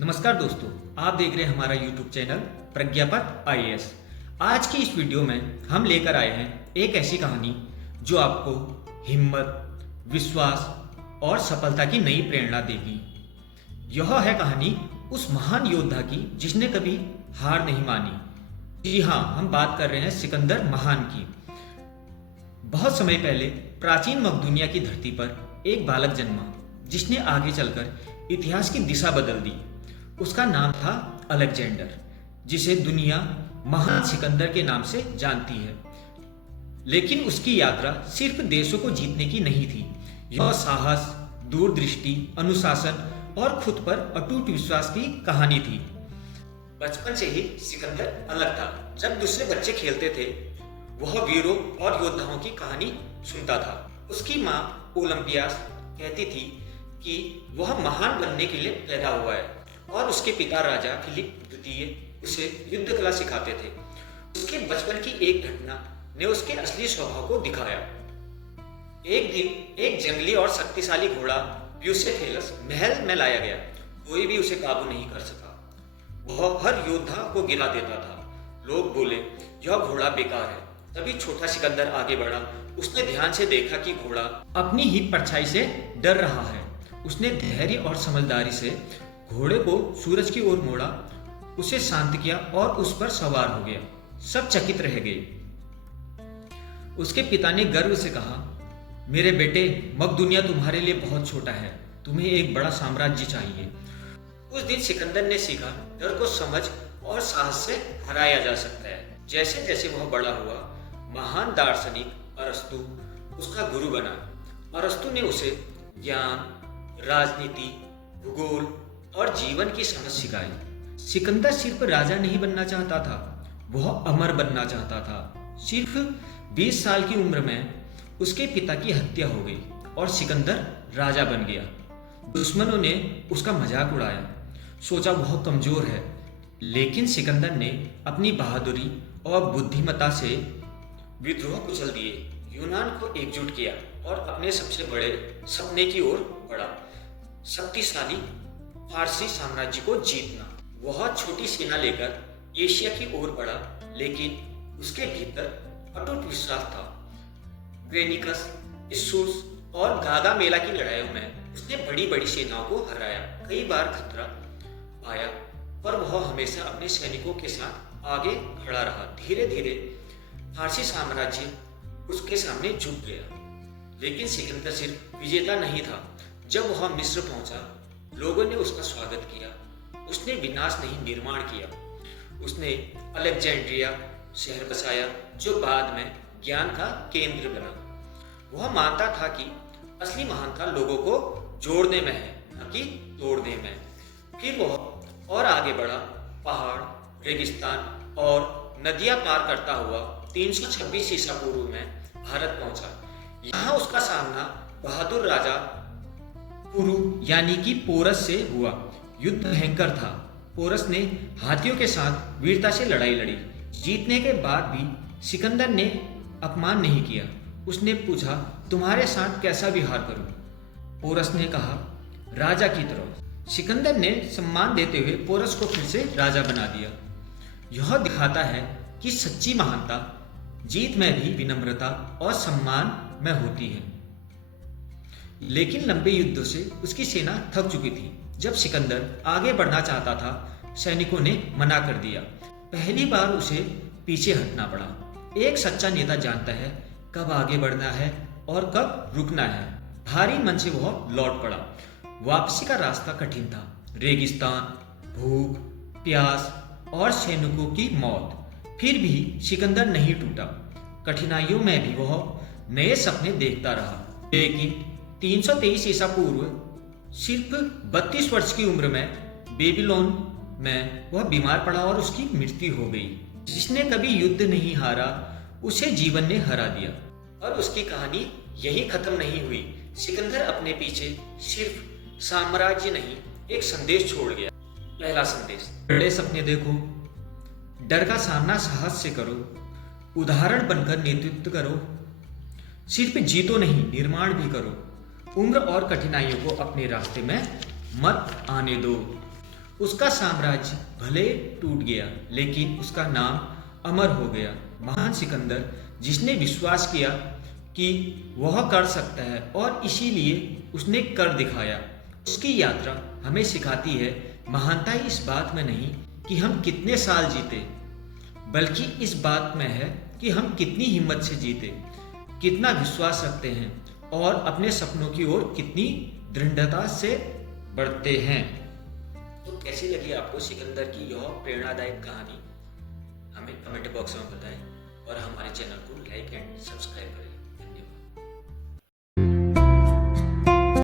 नमस्कार दोस्तों, आप देख रहे हैं हमारा YouTube चैनल प्रज्ञापत IAS। आज की इस वीडियो में हम लेकर आए हैं एक ऐसी कहानी जो आपको हिम्मत, विश्वास और सफलता की नई प्रेरणा देगी। यह है कहानी उस महान योद्धा की जिसने कभी हार नहीं मानी। जी हाँ, हम बात कर रहे हैं सिकंदर महान की। बहुत समय पहले प्राचीन मकदूनिया की धरती पर एक बालक जन्मा जिसने आगे चलकर इतिहास की दिशा बदल दी। उसका नाम था अलेक्जेंडर, जिसे दुनिया महान सिकंदर के नाम से जानती है। लेकिन उसकी यात्रा सिर्फ देशों को जीतने की नहीं थी। यह साहस, दूरदृष्टि, अनुशासन और खुद पर अटूट विश्वास की कहानी थी। बचपन से ही सिकंदर अलग था। जब दूसरे बच्चे खेलते थे, वह वीरों और योद्धाओं की कहानी सुनता था। उसकी माँ ओलंपियास कहती थी कि वह महान बनने के लिए पैदा हुआ है और उसके पिता राजा फिलिप द्वितीय उसे युद्ध कला सिखाते थे। उसके बचपन की एक घटना ने उसके असली स्वभाव को दिखाया। एक दिन एक जंगली और शक्तिशाली घोड़ा ब्यूसेफेलस महल में लाया गया। कोई भी उसे काबू नहीं कर सका। वह हर योद्धा को गिरा देता था। लोग बोले, यह घोड़ा बेकार है। तभी छोटा सिकंदर आगे बढ़ा। उसने ध्यान से देखा कि घोड़ा अपनी ही परछाई से डर रहा है। उसने धैर्य और समझदारी से घोड़े को सूरज की ओर मोड़ा, उसे शांत किया और उस पर सवार हो गया। सब चकित रह गए। उसके पिता ने गर्व से कहा, मेरे बेटे, मकदूनिया तुम्हारे लिए बहुत छोटा है। तुम्हें एक बड़ा साम्राज्य चाहिए। उस दिन सिकंदर ने सीखा, डर को समझ और साहस से हराया जा सकता है। जैसे जैसे वह बड़ा हुआ, महान दार्शनिक अरस्तु उसका गुरु बना। अरस्तु ने उसे ज्ञान, राजनीति, भूगोल और जीवन की समझ सिखाई। सिकंदर सिर्फ राजा नहीं बनना चाहता था, वह अमर बनना चाहता था। सिर्फ 20 साल की उम्र में उसके पिता की हत्या हो गई और सिकंदर राजा बन गया। दुश्मनों ने उसका मजाक उड़ाया, सोचा वह कमजोर है। लेकिन सिकंदर ने अपनी बहादुरी और बुद्धिमत्ता से विद्रोह कुचल दिए, यूनान को एकजुट किया और अपने सबसे बड़े सपने की ओर बढ़ा, शक्तिशाली फारसी साम्राज्य को जीतना। वह छोटी सेना लेकर एशिया की ओर बढ़ा, लेकिन उसके भीतर अटूट विश्वास था। ग्रेनिकस, इस्सुस और गागा मेला की लड़ाइयों में उसने बड़ी बड़ी सेनाओं को हराया। कई बार खतरा आया, पर वह हमेशा अपने सैनिकों के साथ आगे खड़ा रहा। धीरे धीरे फारसी साम्राज्य उसके सामने झुक गया। लेकिन सिकंदर सिर्फ विजेता नहीं था। जब वह मिस्र पहुंचा, लोगों ने उसका स्वागत किया। उसने विनाश नहीं, निर्माण किया। उसने अलेक्जेंड्रिया शहर बसाया, जो बाद में ज्ञान का केंद्र बना। वह मानता था कि असली महानता लोगों को जोड़ने में है, न कि तोड़ने में। फिर वह और आगे बढ़ा, पहाड़, रेगिस्तान और नदियां पार करता हुआ 326 ईसा पूर्व में भारत पहुंचा। यहाँ उसका सामना बहादुर राजा पुरु यानी कि पोरस से हुआ। युद्ध भयंकर था। पोरस ने हाथियों के साथ वीरता से लड़ाई लड़ी। जीतने के बाद भी सिकंदर ने अपमान नहीं किया। उसने पूछा, तुम्हारे साथ कैसा व्यवहार करूं? पोरस ने कहा, राजा की तरह। सिकंदर ने सम्मान देते हुए पोरस को फिर से राजा बना दिया। यह दिखाता है कि सच्ची महानता जीत में भी विनम्रता और सम्मान में होती है। लेकिन लंबे युद्धों से उसकी सेना थक चुकी थी। जब सिकंदर आगे बढ़ना चाहता था, सैनिकों ने मना कर दिया। पहली बार उसे पीछे हटना पड़ा। एक सच्चा नेता जानता है कब आगे बढ़ना है और कब रुकना है। भारी मन से वह लौट पड़ा। वापसी का रास्ता कठिन था। रेगिस्तान, भूख, प्यास और सैनिकों की मौत। फिर भी सिकंदर नहीं टूटा। कठिनाइयों में भी वह नए सपने देखता रहा। लेकिन 323 ईसा पूर्व सिर्फ 32 वर्ष की उम्र में बेबीलोन में वह बीमार पड़ा और उसकी मृत्यु हो गई। जिसने कभी युद्ध नहीं हारा, उसे जीवन ने हरा दिया। और उसकी कहानी यही खत्म नहीं हुई। सिकंदर अपने पीछे सिर्फ साम्राज्य नहीं, एक संदेश छोड़ गया। पहला संदेश, बड़े सपने देखो, डर का सामना साहस से करो, उदाहरण बनकर नेतृत्व करो। सिर्फ जीतो नहीं, निर्माण भी करो। उम्र और कठिनाइयों को अपने रास्ते में मत आने दो। उसका साम्राज्य भले टूट गया लेकिन उसका नाम अमर हो गया। महान सिकंदर जिसने विश्वास किया कि वह कर सकता है और इसीलिए उसने कर दिखाया। उसकी यात्रा हमें सिखाती है महानता इस बात में नहीं कि हम कितने साल जीते, बल्कि इस बात में है कि हम कितनी हिम्मत से जीते, कितना विश्वास रखते हैं और अपने सपनों की ओर कितनी दृढ़ता से बढ़ते हैं। तो कैसी लगी आपको सिकंदर की यह प्रेरणादायक कहानी? हमें कमेंट बॉक्स में बताएं और हमारे चैनल को लाइक एंड सब्सक्राइब करें।